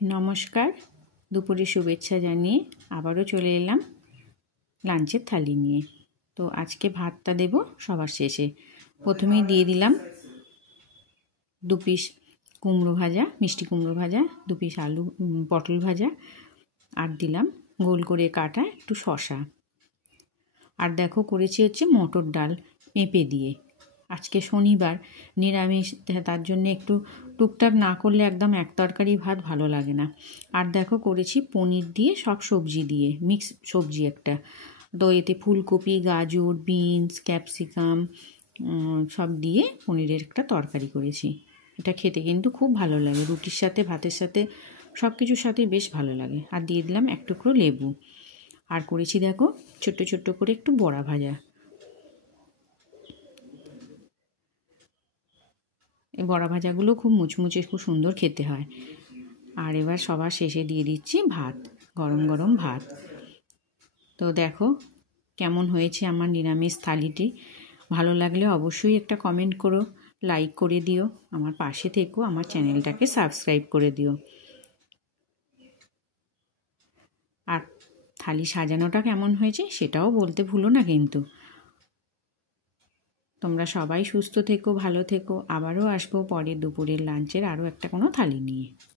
নমস্কার, দুপুরে শুভেচ্ছা জানিয়ে আবারও চলে এলাম লাঞ্চের থালি নিয়ে। তো আজকে ভাতটা দেব সবার শেষে। প্রথমেই দিয়ে দিলাম 2 পিস কুমড়ো ভাজা, মিষ্টি কুমড়ো ভাজা, 2 পিস আলু পটল ভাজা, আর দিলাম গোল করে কাটা একটু শসা। আর দেখো করেছি হচ্ছে মটর ডাল পেঁপে দিয়ে। আজকে শনিবার, নিরামিষ, তার জন্য একটু টুকটাক না করলে একদম এক তরকারি ভাত ভালো লাগে না। আর দেখো করেছি পনির দিয়ে, সব সবজি দিয়ে, মিক্স সবজি একটা। তো এতে ফুলকপি, গাজর, বিনস, ক্যাপসিকাম সব দিয়ে পনিরের একটা তরকারি করেছি। এটা খেতে কিন্তু খুব ভালো লাগে, রুটির সাথে, ভাতের সাথে, সব কিছুর সাথেই বেশ ভালো লাগে। আর দিয়ে দিলাম এক টুকরো লেবু। আর করেছি দেখো ছোট্ট ছোট্ট করে একটু বড়া ভাজা। এই বড়া ভাজাগুলো খুব মুচমুচে, খুব সুন্দর খেতে হয়। আর এবার সবার শেষে দিয়ে দিচ্ছি ভাত, গরম গরম ভাত। তো দেখো কেমন হয়েছে আমার নিরামিষ থালিটি। ভালো লাগলে অবশ্যই একটা কমেন্ট করো, লাইক করে দিও, আমার পাশে থেকো, আমার চ্যানেলটাকে সাবস্ক্রাইব করে দিও। আর থালি সাজানোটা কেমন হয়েছে সেটাও বলতে ভুলো না কিন্তু। তোমরা সবাই সুস্থ থেকো, ভালো থেকো। আবারও আসবো পরের দুপুরের লাঞ্চের আরও একটা কোনো থালি নিয়ে।